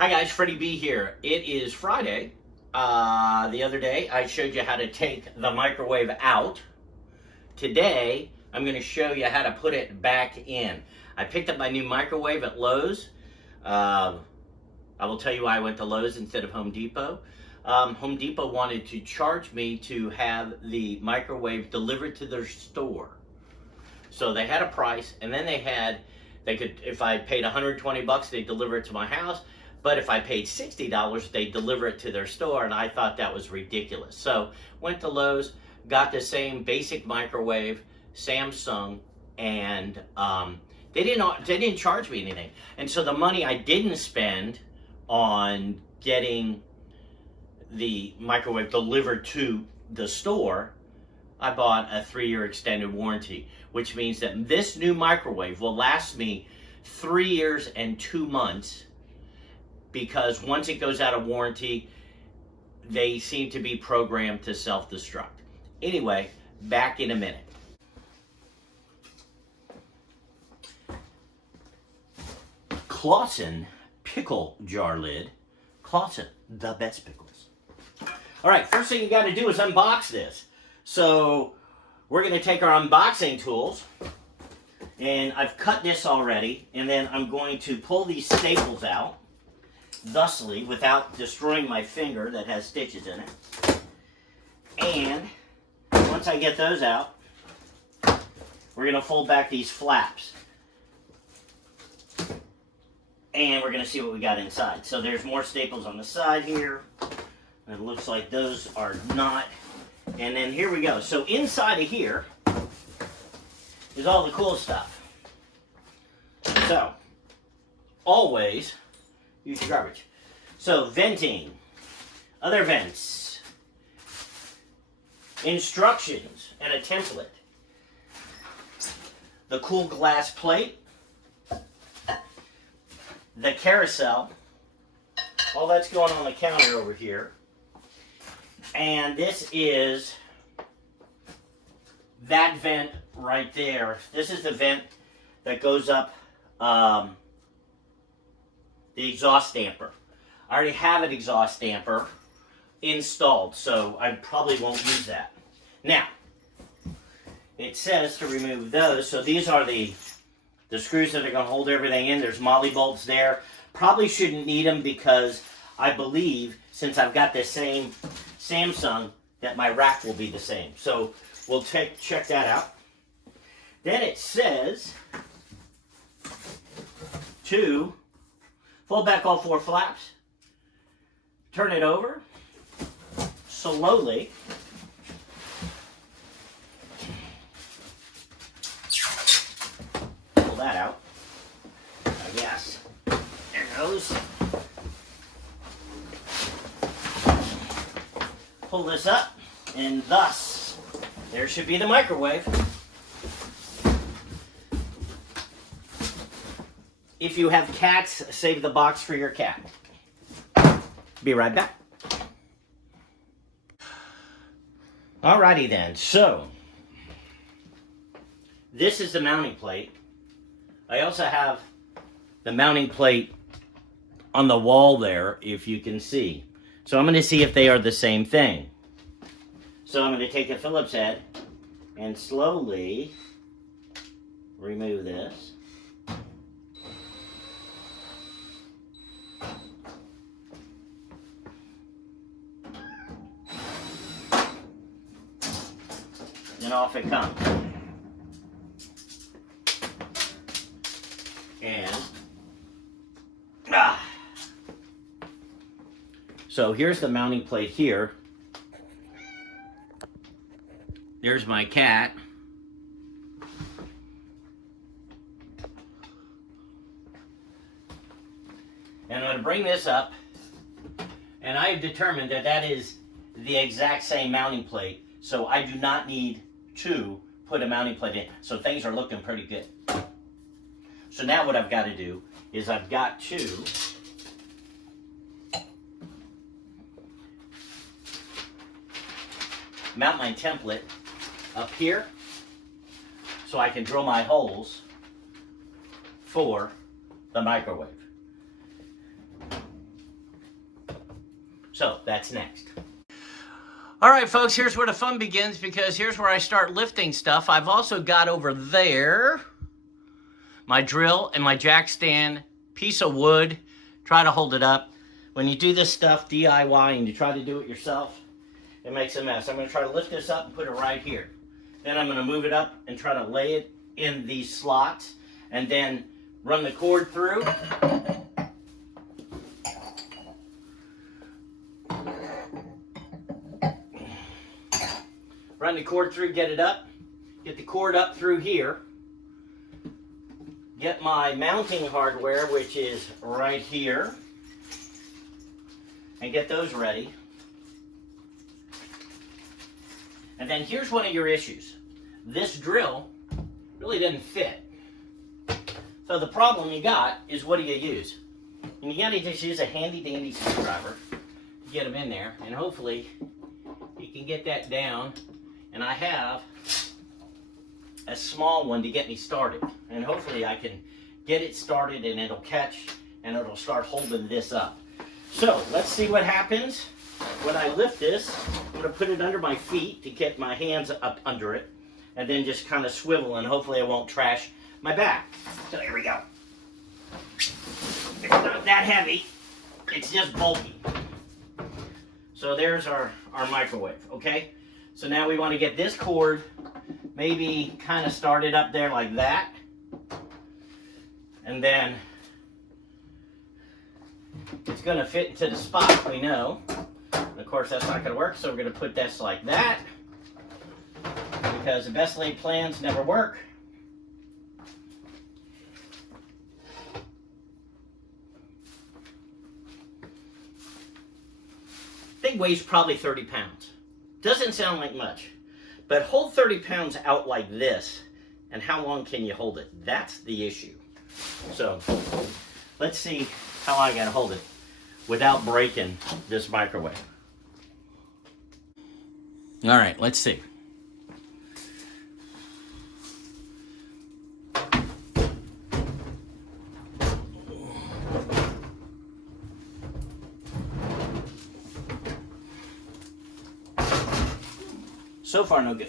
Hi guys, Freddie B here. It is Friday. The other day I showed you how to take the microwave out. Today I'm going to show you how to put it back in. I picked up my new microwave at Lowe's. I will tell you why I went to Lowe's instead of Home Depot. Home Depot wanted to charge me to have the microwave delivered to their store. So they had a price, and then they could, if I paid 120 bucks, they'd deliver it to my house. But if I paid $60, they'd deliver it to their store, and I thought that was ridiculous. So went to Lowe's, got the same basic microwave, Samsung, and they didn't charge me anything. And so the money I didn't spend on getting the microwave delivered to the store, I bought a 3-year extended warranty, which means that this new microwave will last me 3 years and 2 months, because once it goes out of warranty, they seem to be programmed to self-destruct. Anyway, back in a minute. Claussen pickle jar lid. Claussen, the best pickles. All right, first thing you got to do is unbox this. So we're going to take our unboxing tools, and I've cut this already, and then I'm going to pull these staples out thusly without destroying my finger that has stitches in it. And once I get those out, we're going to fold back these flaps, and we're going to see what we got inside. So there's more staples on the side here. It looks like those are not. And then here we go. So inside of here is all the cool stuff. So always use your garbage. So venting, other vents, instructions, and a template. The cool glass plate, the carousel, all that's going on the counter over here. And this is that vent right there. This is the vent that goes up the exhaust damper. I already have an exhaust damper installed, so I probably won't use that. Now, it says to remove those. So these are the screws that are going to hold everything in. There's molly bolts there. Probably shouldn't need them because I believe, since I've got the same Samsung, that my rack will be the same. So we'll check that out. Then it says to fold back all 4 flaps, turn it over slowly, pull that out, I guess. There it goes. Pull this up, and thus, there should be the microwave. If you have cats, save the box for your cat. Be right back. Alrighty then, so this is the mounting plate. I also have the mounting plate on the wall there, if you can see. So I'm going to see if they are the same thing. So I'm going to take a Phillips head and slowly remove this. And off it comes. And so here's the mounting plate here. There's my cat. And I'm going to bring this up, and I have determined that that is the exact same mounting plate, so I do not need to put a mounting plate in. So things are looking pretty good. So now what I've got to do is I've got to mount my template up here so I can drill my holes for the microwave. So that's next. All right, folks, here's where the fun begins, because here's where I start lifting stuff. I've also got over there my drill and my jack stand, piece of wood. Try to hold it up. When you do this stuff DIY and you try to do it yourself, it makes a mess. I'm going to try to lift this up and put it right here. Then I'm going to move it up and try to lay it in these slots, and then run the cord through. Run the cord through, get it up. Get the cord up through here. Get my mounting hardware, which is right here. And get those ready. And then here's one of your issues. This drill really didn't fit. So the problem you got is, what do you use? And you gotta just use a handy dandy screwdriver to get them in there, and hopefully you can get that down. And I have a small one to get me started, and hopefully I can get it started and it'll catch and it'll start holding this up. So let's see what happens when I lift this. I'm going to put it under my feet to get my hands up under it, and then just kind of swivel, and hopefully I won't trash my back. So here we go. It's not that heavy, it's just bulky. So there's our microwave, okay? So now we want to get this cord maybe kind of started up there like that. And then it's going to fit into the spot, we know. And of course that's not going to work, so we're going to put this like that, because the best laid plans never work. Thing weighs probably 30 pounds. Doesn't sound like much, but hold 30 pounds out like this, and how long can you hold it? That's the issue. So let's see how I gotta hold it without breaking this microwave. All right, let's see. So far, no good.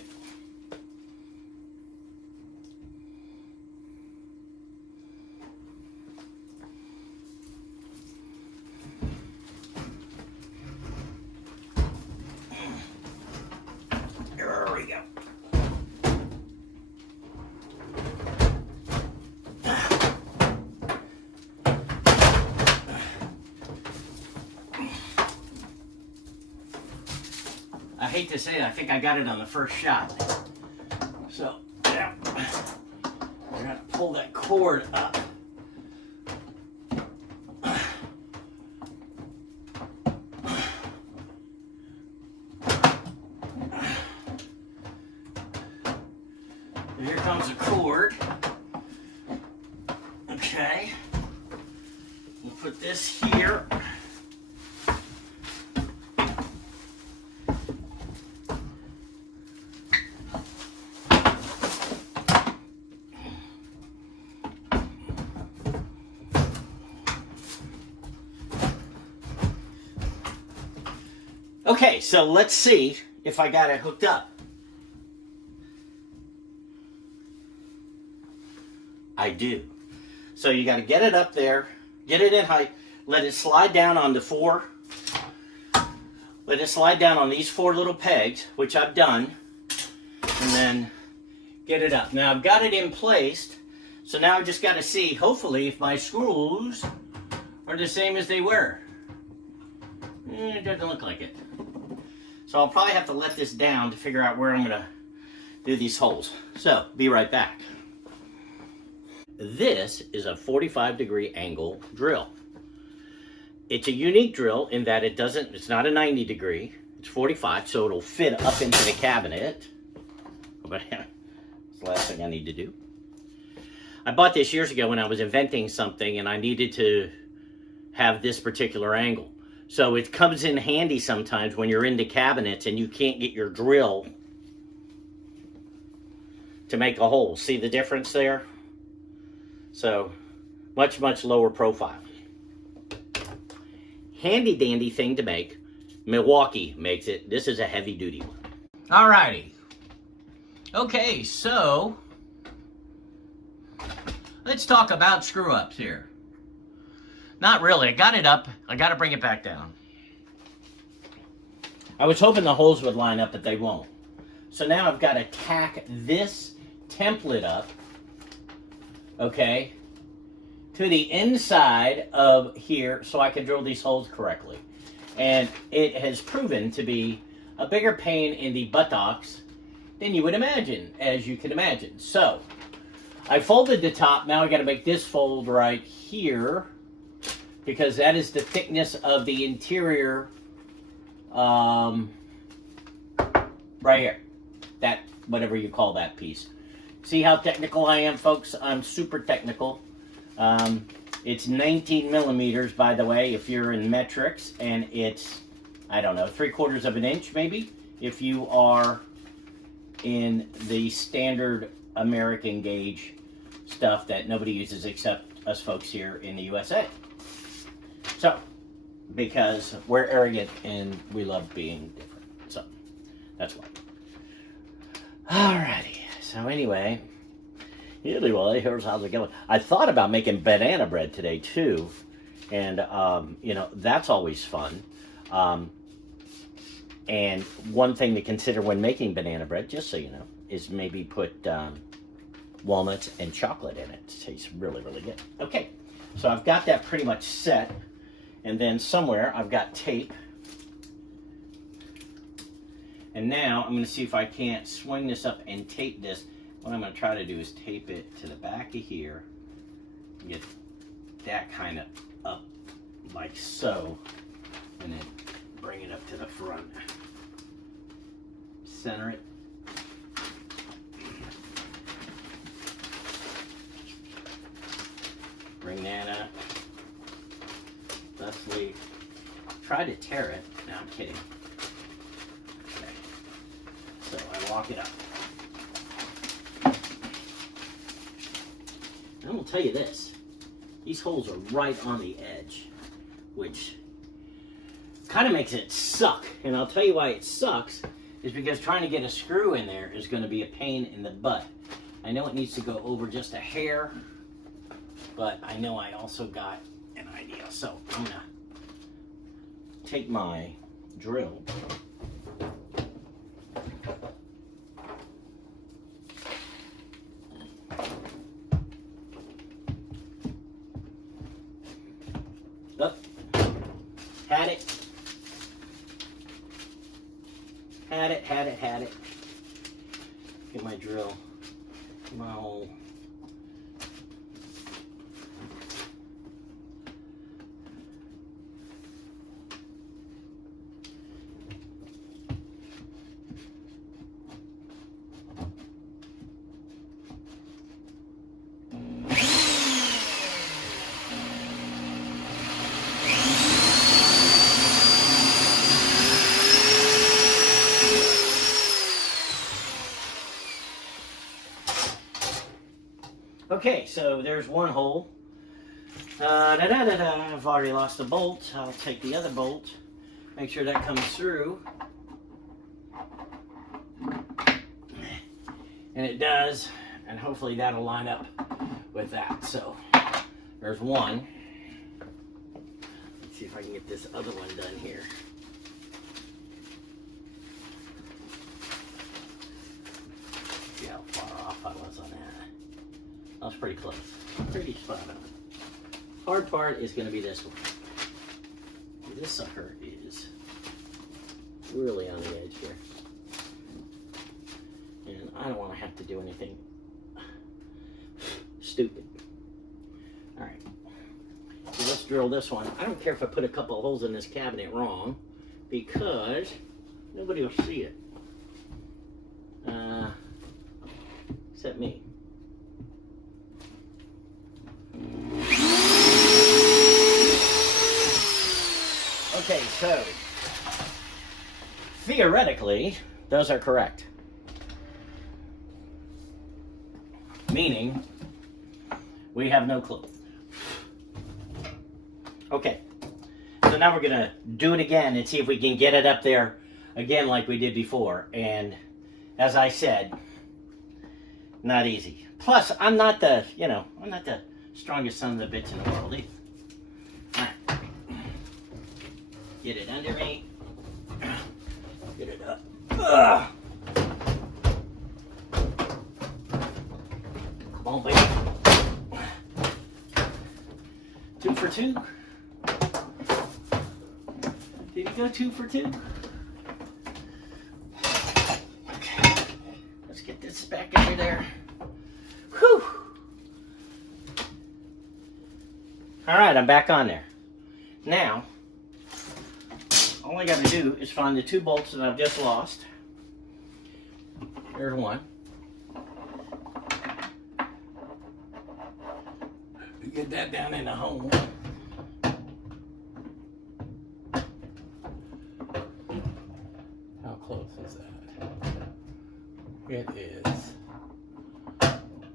There we go. I hate to say it, I think I got it on the first shot. So, yeah, we're gonna pull that cord up. And here comes the cord. Okay, we'll put this here. Okay, so let's see if I got it hooked up. I do. So you got to get it up there, get it in height, let it slide down on the four. Let it slide down on these four little pegs, which I've done, and then get it up. Now I've got it in place, so now I've just got to see, hopefully, if my screws are the same as they were. It doesn't look like it. So I'll probably have to let this down to figure out where I'm going to do these holes. So, be right back. This is a 45-degree angle drill. It's a unique drill in that it's not a 90 degree, it's 45, so it'll fit up into the cabinet. But that's the last thing I need to do. I bought this years ago when I was inventing something and I needed to have this particular angle. So it comes in handy sometimes when you're into cabinets and you can't get your drill to make a hole. See the difference there? So much, much lower profile. Handy dandy thing to make. Milwaukee makes it. This is a heavy duty one. Alrighty. Okay, so let's talk about screw ups here. Not really. I got it up. I got to bring it back down. I was hoping the holes would line up, but they won't. So now I've got to tack this template up, okay, to the inside of here so I can drill these holes correctly. And it has proven to be a bigger pain in the buttocks than you would imagine, as you can imagine. So I folded the top. Now I got to make this fold right here because that is the thickness of the interior. Right here, that, whatever you call that piece. See how technical I am, folks? I'm super technical. It's 19 millimeters, by the way, if you're in metrics, and it's, I don't know, 3/4 of an inch, maybe, if you are in the standard American gauge stuff that nobody uses except us folks here in the USA. So, because we're arrogant and we love being different. So, that's why. Alrighty. So anyway, here's how's it going. I thought about making banana bread today too. And, you know, that's always fun. And one thing to consider when making banana bread, just so you know, is maybe put walnuts and chocolate in it. It tastes really, really good. Okay. So I've got that pretty much set. And then somewhere I've got tape. And now I'm going to see if I can't swing this up and tape this. What I'm going to try to do is tape it to the back of here. Get that kind of up like so. And then bring it up to the front. Center it. Bring that up. Thusly, try to tear it. No, I'm kidding. Okay. So I lock it up. I'm going to tell you this. These holes are right on the edge, which kind of makes it suck. And I'll tell you why it sucks is because trying to get a screw in there is going to be a pain in the butt. I know it needs to go over just a hair, but I know I also got an idea. So I'm gonna take my drill up, had it. Get my drill, my hole. Okay, so there's one hole. I've already lost a bolt. I'll take the other bolt, make sure that comes through. And it does, and hopefully that'll line up with that. So there's one. Let's see if I can get this other one done here. See how far off I was on that. I was pretty close. Pretty spot on. Hard part is going to be this one. This sucker is really on the edge here. And I don't want to have to do anything stupid. Alright. So let's drill this one. I don't care if I put a couple of holes in this cabinet wrong, because nobody will see it. Except me. Okay, so theoretically, those are correct. Meaning, we have no clue. Okay, So now we're gonna do it again and see if we can get it up there again like we did before. And as I said, not easy. Plus, I'm not the strongest son of a bitch in the world either. All right. Get it under me. Get it up. Ugh. Come on, baby. 2 for 2. Did you go 2 for 2? Okay. Let's get this back under there. Whew. All right, I'm back on there. Now, all I got to do is find the 2 bolts that I've just lost. There's one. Get that down in the hole. How close is that? It is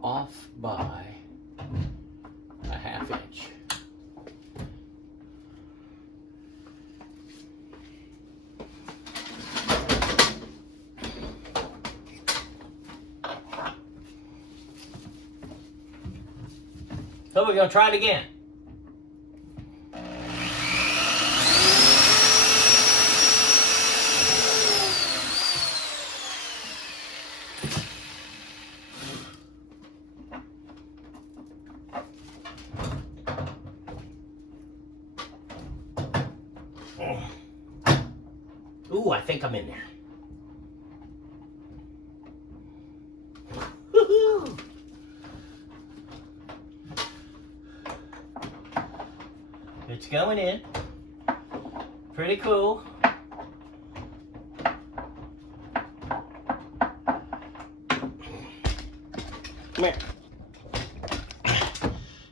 off by a 1/2 inch. So we're going to try it again. Ooh, I think I'm in there. Woohoo! It's going in. Pretty cool. Come here.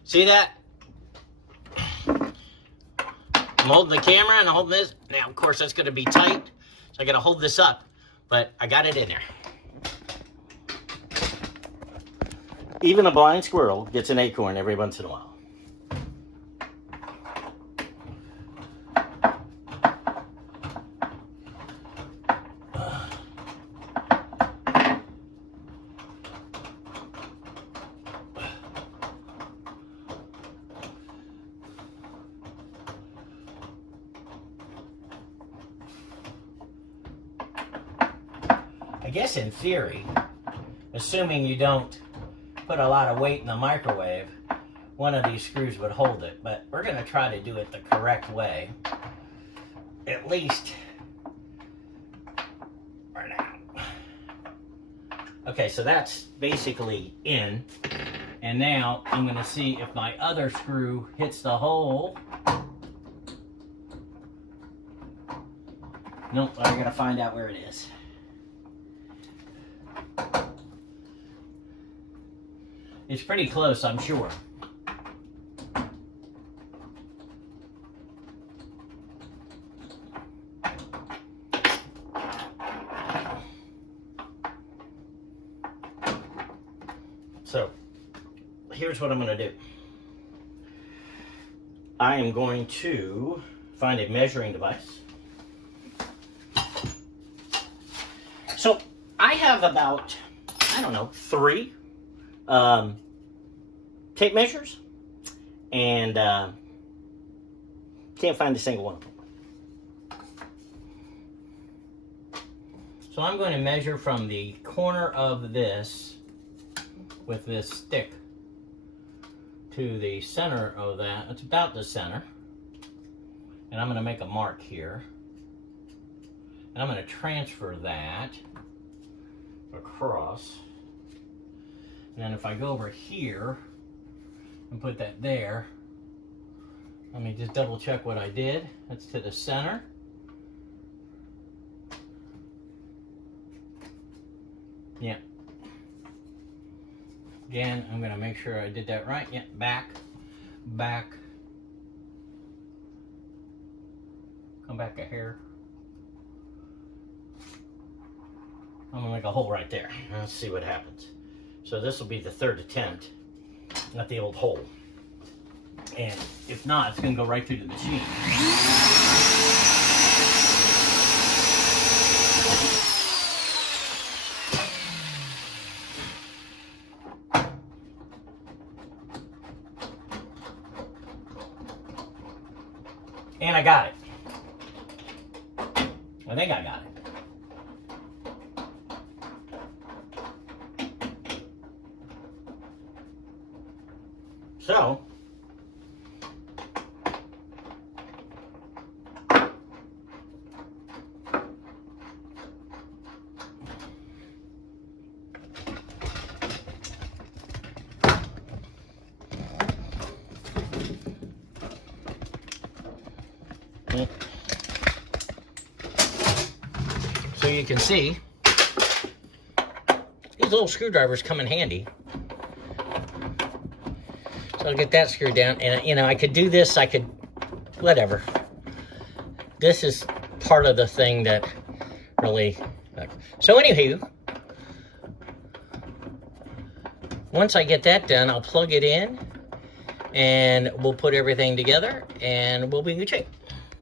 See that? I'm holding the camera and I'm holding this. Now, of course, that's going to be tight. So I got to hold this up. But I got it in there. Even a blind squirrel gets an acorn every once in a while. I guess in theory, assuming you don't put a lot of weight in the microwave, one of these screws would hold it. But we're going to try to do it the correct way, at least for now. Okay, so that's basically in. And now I'm going to see if my other screw hits the hole. Nope, I got to find out where it is. It's pretty close, I'm sure. So, here's what I'm going to do. I am going to find a measuring device. So, I have about, I don't know, 3 tape measures, and can't find a single one of them. So I'm going to measure from the corner of this with this stick to the center of that. It's about the center. And I'm going to make a mark here. And I'm going to transfer that across. And then if I go over here and put that there, let me just double check what I did. That's to the center. Yeah. Again, I'm going to make sure I did that right. Yeah, back, back. Come back a hair. I'm going to make a hole right there. Let's see what happens. So this will be the 3rd attempt at the old hole. And if not, it's going to go right through the machine. And I got it. I think I got it. So, so you can see, these little screwdrivers come in handy. So I'll get that screwed down, and you know, I could do this, I could, whatever. This is part of the thing that really, so anywho, once I get that done, I'll plug it in, and we'll put everything together, and we'll be in good shape.